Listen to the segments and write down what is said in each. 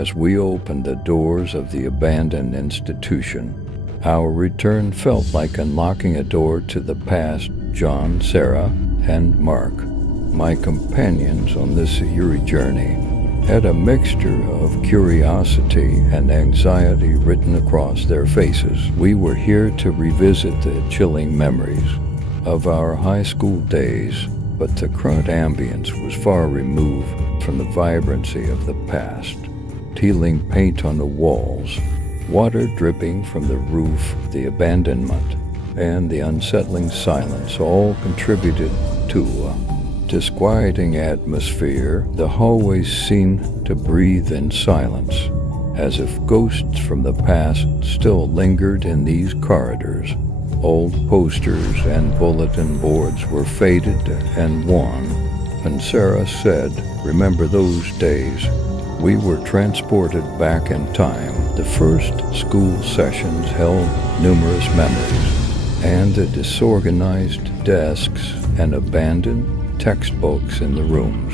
As we opened the doors of the abandoned institution, our return felt like unlocking a door to the past. John, Sarah, and Mark, my companions on this eerie journey, had a mixture of curiosity and anxiety written across their faces. We were here to revisit the chilling memories of our high school days, but the current ambience was far removed from the vibrancy of the past. Peeling paint on the walls, water dripping from the roof, the abandonment, and the unsettling silence all contributed to a disquieting atmosphere. The hallways seemed to breathe in silence, as if ghosts from the past still lingered in these corridors. Old posters and bulletin boards were faded and worn, and Sarah said, "Remember those days?" We were transported back in time. The first school sessions held numerous memories, and the disorganized desks and abandoned textbooks in the rooms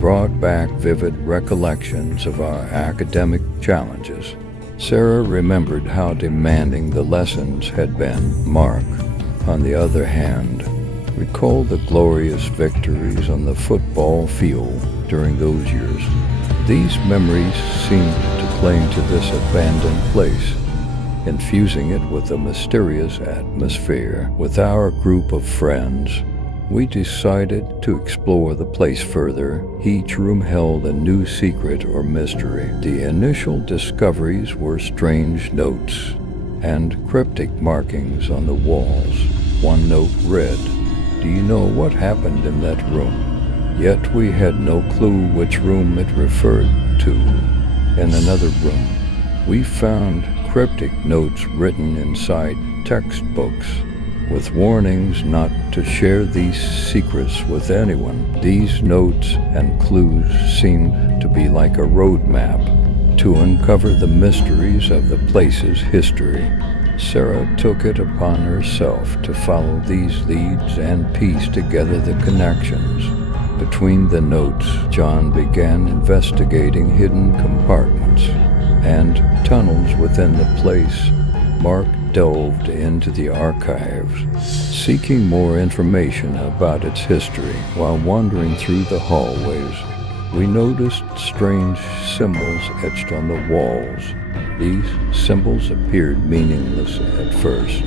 brought back vivid recollections of our academic challenges. Sarah remembered how demanding the lessons had been. Mark, on the other hand, recalled the glorious victories on the football field during those years. These memories seemed to cling to this abandoned place, infusing it with a mysterious atmosphere. With our group of friends, we decided to explore the place further. Each room held a new secret or mystery. The initial discoveries were strange notes and cryptic markings on the walls. One note read, "Do you know what happened in that room?" Yet we had no clue which room it referred to. In another room, we found cryptic notes written inside textbooks, with warnings not to share these secrets with anyone. These notes and clues seemed to be like a roadmap to uncover the mysteries of the place's history. Sarah took it upon herself to follow these leads and piece together the connections between the notes. John began investigating hidden compartments and tunnels within the place. Mark delved into the archives, seeking more information about its history. While wandering through the hallways, we noticed strange symbols etched on the walls. These symbols appeared meaningless at first,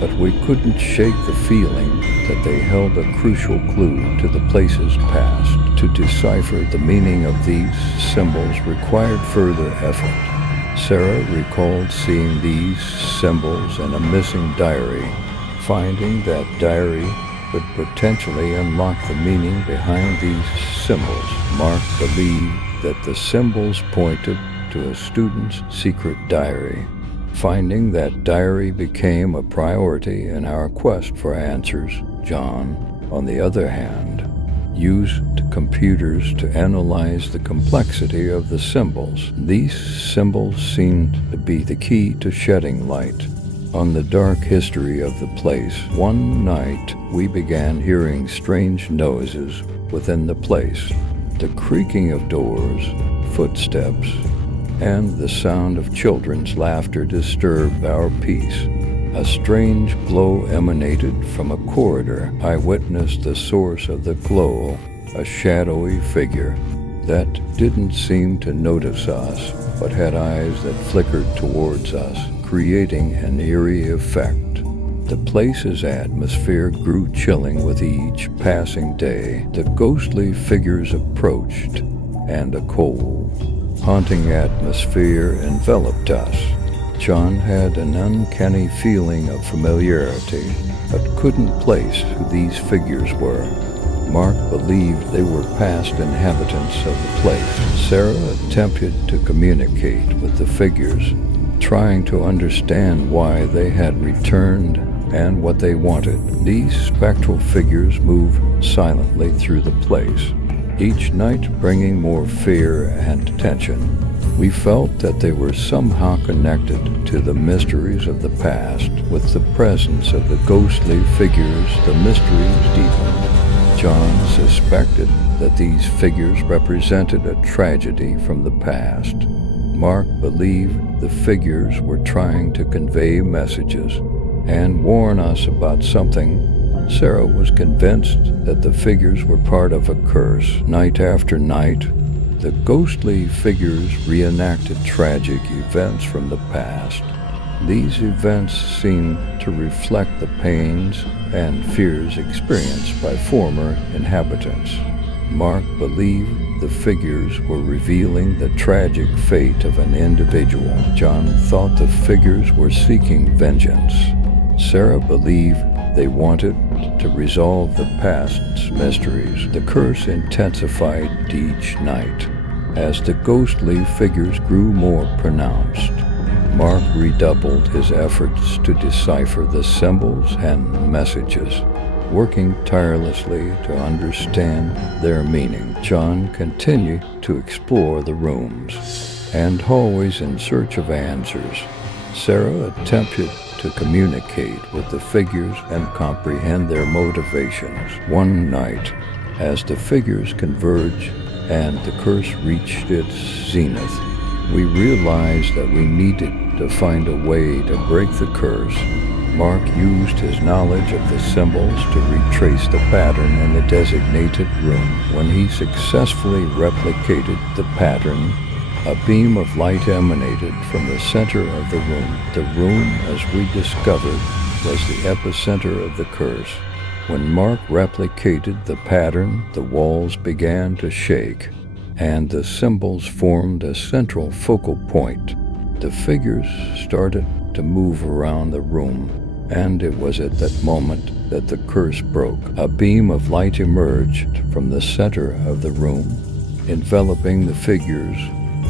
but we couldn't shake the feeling that they held a crucial clue to the place's past. To decipher the meaning of these symbols required further effort. Sarah recalled seeing these symbols in a missing diary. Finding that diary would potentially unlock the meaning behind these symbols. Mark believed that the symbols pointed to a student's secret diary. Finding that diary became a priority in our quest for answers. John, on the other hand, used computers to analyze the complexity of the symbols. These symbols seemed to be the key to shedding light on the dark history of the place. One night, we began hearing strange noises within the place. The creaking of doors, footsteps, and the sound of children's laughter disturbed our peace. A strange glow emanated from a corridor. I witnessed the source of the glow, a shadowy figure that didn't seem to notice us, but had eyes that flickered towards us, creating an eerie effect. The place's atmosphere grew chilling with each passing day. The ghostly figures approached, and a cold, haunting atmosphere enveloped us. John had an uncanny feeling of familiarity, but couldn't place who these figures were. Mark believed they were past inhabitants of the place. Sarah attempted to communicate with the figures, trying to understand why they had returned and what they wanted. These spectral figures moved silently through the place, each night bringing more fear and tension. We felt that they were somehow connected to the mysteries of the past. With the presence of the ghostly figures, the mysteries deepened. John suspected that these figures represented a tragedy from the past, Mark believed the figures were trying to convey messages and warn us about something. Sarah was convinced that the figures were part of a curse. Night after night, the ghostly figures reenacted tragic events from the past. These events seemed to reflect the pains and fears experienced by former inhabitants. Mark believed the figures were revealing the tragic fate of an individual. John thought the figures were seeking vengeance. Sarah believed they wanted to resolve the past's mysteries. The curse intensified each night as the ghostly figures grew more pronounced. Mark redoubled his efforts to decipher the symbols and messages, working tirelessly to understand their meaning. John continued to explore the rooms and hallways in search of answers. Sarah attempted to communicate with the figures and comprehend their motivations. One night, as the figures converged and the curse reached its zenith, we realized that we needed to find a way to break the curse. Mark used his knowledge of the symbols to retrace the pattern in the designated room. When he successfully replicated the pattern, a beam of light emanated from the center of the room. The room, as we discovered, was the epicenter of the curse. When Mark replicated the pattern, the walls began to shake, and the symbols formed a central focal point. The figures started to move around the room, and it was at that moment that the curse broke. A beam of light emerged from the center of the room, enveloping the figures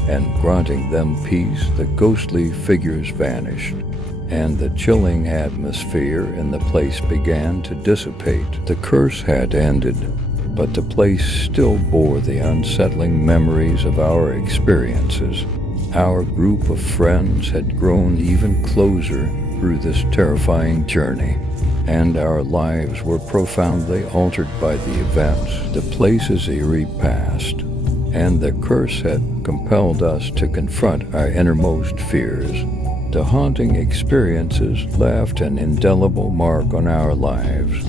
and granting them peace. The ghostly figures vanished, and the chilling atmosphere in the place began to dissipate. The curse had ended, but the place still bore the unsettling memories of our experiences. Our group of friends had grown even closer through this terrifying journey, and our lives were profoundly altered by the events. The place's eerie past and the curse had compelled us to confront our innermost fears. The haunting experiences left an indelible mark on our lives,